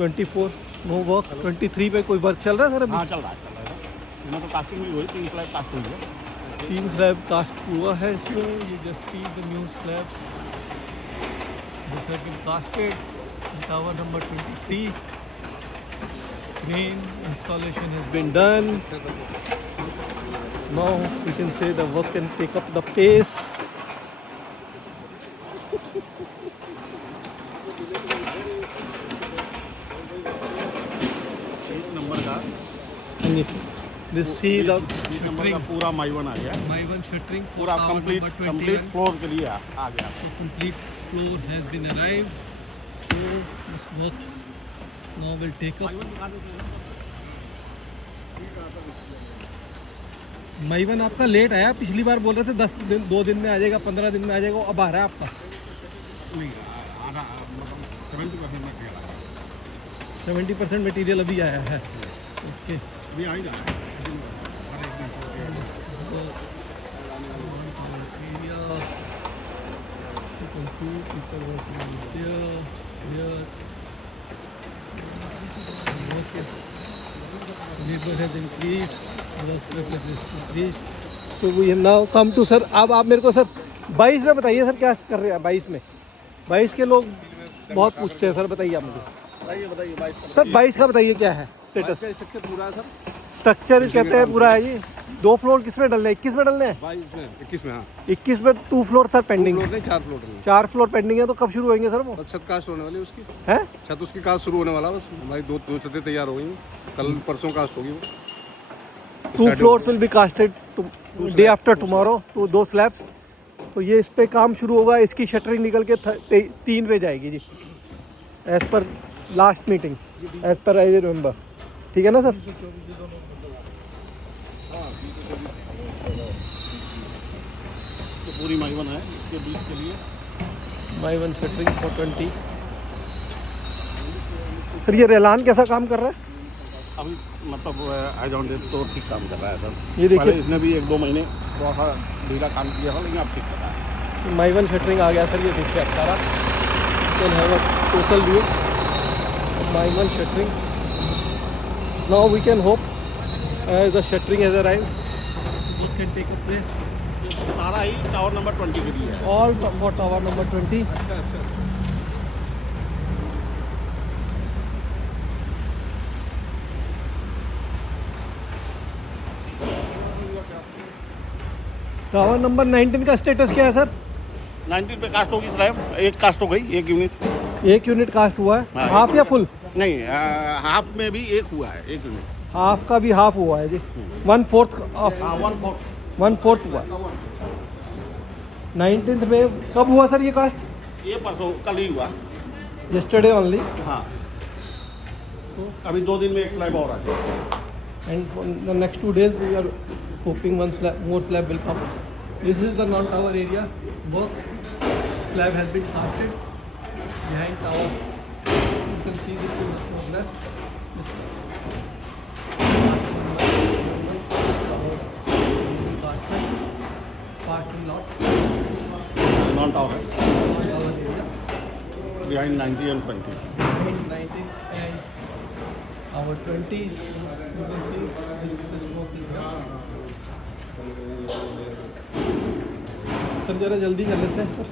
24 no work, 23 पे कोई work चल रहा है सर अभी? हाँ चल रहा है इसमें तो कास्टिंग हुई 3 स्लैब कास्ट हुई है। 3 स्लैब कास्ट हुआ है इसमें। ये just see the new slabs this have been casted in tower number 23। Crane installation has been done. Now we can say the work can pick up the pace. Number का This see the number का पूरा माइवन आ गया, My1 shuttering for पूरा tower number 21. Complete floor के लिए आ गया। So complete floor has been arrived. So this work now will take up. My1 आपका late आया, पिछली बार बोल रहे थे 10 दिन 2 दिन में आ जाएगा, 15 दिन में आ जाएगा, अब आ रहा है आपका। नहीं आधा मतलब 70% मटेरियल अभी आया है। ओके अभी आ ही रहा है। Labor has increased, work surface is increased. So we have now come to sir, अब आप मेरे को सर 22 में बताइए सर क्या कर रहे हैं 22 में? 22 के लोग बहुत पूछते हैं सर, बताइए आप मुझे। बताइए सर 22 का बताइए क्या है स्टेटस? स्ट्रक्चर पूरा है सर। स्ट्रक्चर कहते हैं पूरा है जी। 2 फ्लोर किस में डलने हैं? 21 में डलने हैं? 21 में। हाँ 21 में 2 फ्लोर सर पेंडिंग है। नहीं 4 फ्लोर डलने। 4 फ्लोर पेंडिंग है, तो कब शुरू होंगे सर वो? बस छत कास्ट होने वाली है उसकी। है छत उसकी कास्ट शुरू होने वाला, बस हमारी दो छतें तैयार हो गई, कल परसों कास्ट होगी वो। 2 floors will be casted day after tomorrow, तो 2 स्लैब्स। तो ये इस पे काम शुरू होगा, इसकी शटरिंग निकल के 3 पे जाएगी जी, as per last meeting, as per I remember. ठीक है ना सर? तो पूरी माइवन है इसके बीच के लिए। My1 shuttering for 20। सर ये रेलान कैसा काम कर रहा है? अभी मतलब एज ऑन डेट तो ठीक काम कर रहा है सर। ये देखिए पहले इसने भी 1-2 महीने थोड़ा सा ढीला काम किया था, लेकिन अब ठीक कर रहा है। My1 शटरिंग आ गया सर, ये देखिए सारा total view My1 shuttering. Now we can hope the shuttering has arrived, work can take up place. सारा ही टावर नंबर 20 के लिए है। All for tower number 20। Tower number 19 का स्टेटस क्या है सर? 19 पे कास्ट होगी स्लैब, एक कास्ट हो गई, 1 यूनिट। 1 यूनिट कास्ट हुआ है, हाँ, हाफ या फुल? नहीं हाफ में भी एक हुआ है, 1 यूनिट। हाफ का भी हाफ हुआ है जी, 1/4 ऑफ 1/4 हुआ। 19th में कब हुआ सर ये कास्ट? ये परसों कल ही हुआ, yesterday only, हाँ। अभी 2 दिन में एक स्लैब और आ गया। and for the next 2 days we are hoping more slab will come. This is the non-tower area work. Slab has been casted behind tower. You can see this is the progress. This parking lot, non tower है, non-tower area. Behind 90 and 20। Behind 19 and our 20. You can see this work is done. Sir जरा जल्दी कर लेते हैं sir.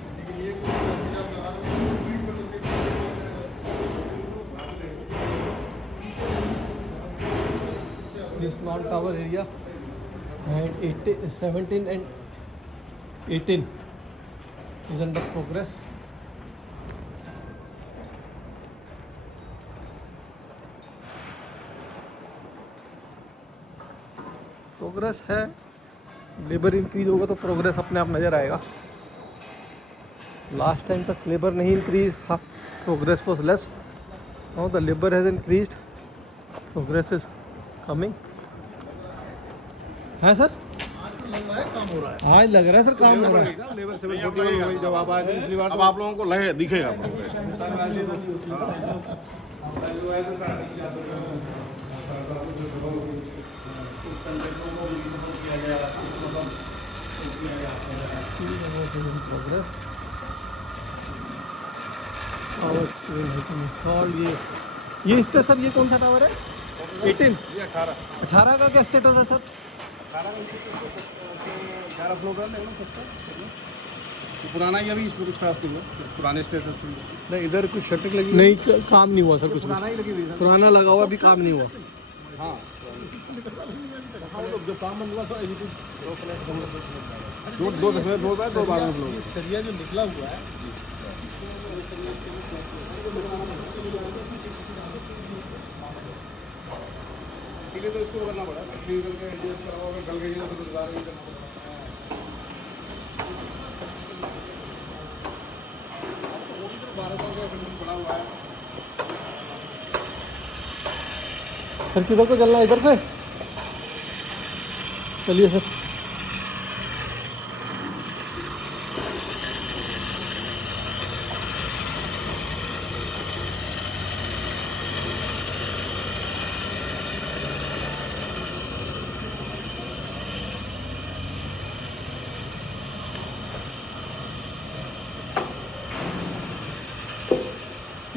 This non-tower area and 17 and 18 is under progress. Progress है, labour increase होगा तो progress अपने आप नज़र आएगा। लास्ट टाइम तक लेबर नहीं इंक्रीज था, progress was less. Now the labour has increased, progress is coming. है सर? काम हो रहा है। हाँ लग रहा है सर काम हो रहा है। लेबर 741 हो गई, जब आप आए थे पिछली बार, अब आप लोगों को लहे दिखेगा। पावर ट्रेन है इंस्टॉल, ये ये इस पे सर ये कौन सा टावर है? 18? ये 18 18 का क्या स्टेटस है सर? 11 फ्लोर का लेकिन सबका ये पुराना ही अभी इसमें कुछ खास नहीं हुआ, पुराने स्टेटस पे नहीं। इधर कुछ शटरिंग लगी नहीं काम नहीं हुआ सर कुछ भी। पुराना ही लगी हुई है पुराना लगा हुआ, अभी काम नहीं हुआ। हाँ जो काम बन हुआ था दो दफे दो बार 12 फ्लोर सरिया जो निकला हुआ है इसीलिए तो इसको करना पड़ा, क्लीन करके एडजस्ट कराओ, अगर गल गई है तो फिर दोबारा नहीं करना पड़ेगा। वो भी तो 12 साल का फिल्म पड़ा हुआ है। सर किधर को चलना है? इधर से चलिए सर।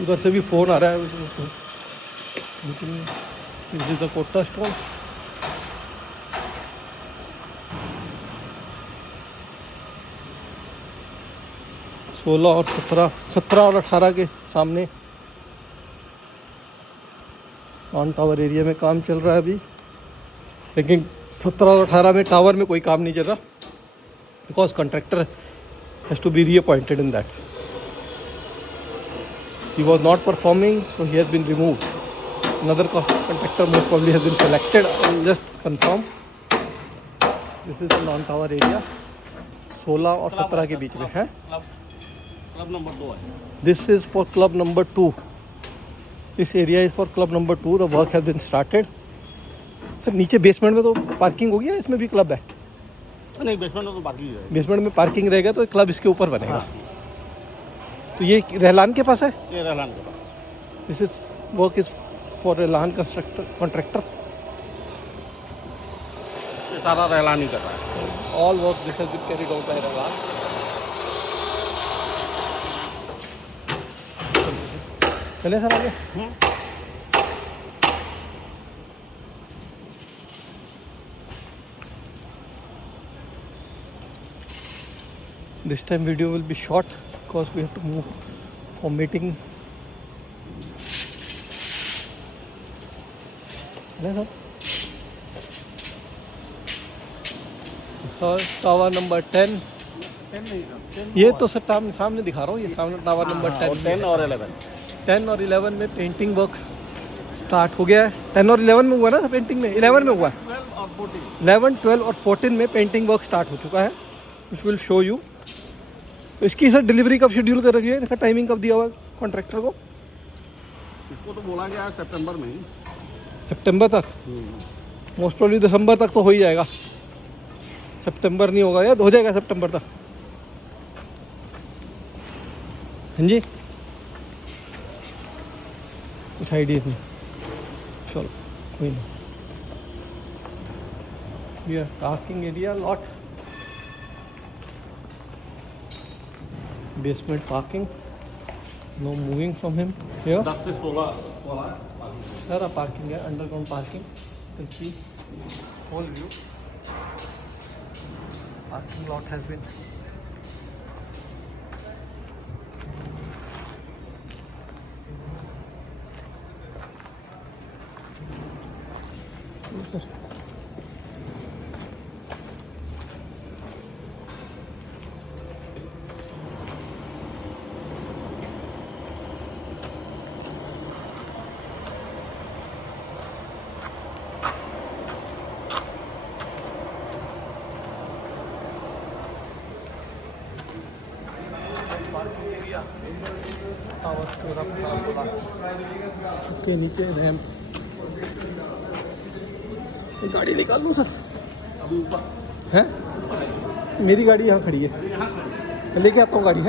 उधर से भी फ़ोन आ रहा है, this is the Kota stone. सोलह और 17 और 18 के सामने ऑन टावर एरिया में काम चल रहा है अभी, लेकिन 17 और 18 में टावर में कोई काम नहीं चल रहा, because contractor has to be reappointed in that. He was not performing, so he has been removed. Another contractor most probably has been selected. I will just confirm. This is the non-tower area. 16 और 17 के बीच में है। Club number 2 है। This is for club number 2. This area is for club number 2. The work has been started. Sir नीचे basement में तो parking होगी या इसमें भी क्लब है? नहीं, बेसमेंट में तो पार्किंग है। बेसमेंट में पार्किंग रहेगा तो क्लब इसके ऊपर बनेगा। हाँ। तो ये रहलान के पास है? ये रहलान के पास। This is work is for Rahlan contractor. ये सारा रहलान ही कर रहा है। All work this has been carried out by Rahlan. चले सर आगे। This time video will be short because we have to move for meeting. Sir tower number 10। ये तो सर सामने दिखा रहा हूँ, ये सामने टावर नंबर 10। 10 और 11। 10 और 11 में पेंटिंग वर्क स्टार्ट हो गया है। 10 और 11 में हुआ ना पेंटिंग में? 11 में हुआ है। 11, 12 और 14 में पेंटिंग वर्क स्टार्ट हो चुका है, विच विल शो यू। तो इसकी सर डिलीवरी कब शेड्यूल कर रखी है? इसका टाइमिंग कब दिया हुआ है कॉन्ट्रैक्टर को? इसको तो बोला गया है सितंबर में ही। सितंबर तक? मोस्ट प्रोबेबली दिसंबर तक तो हो ही जाएगा। सितंबर नहीं होगा या हो जाएगा सितंबर तक? हाँ जी, कुछ आइडिया नहीं। चलो कोई नहीं। ये parking area lot, basement parking, no moving from him here. 10 से 16 There are parking है, underground parking. You can see whole view. Parking lot has been उसके नीचे रैम्प। गाड़ी निकाल लूँ सर? है मेरी गाड़ी यहाँ खड़ी है, लेके आता हूँ गाड़ी है।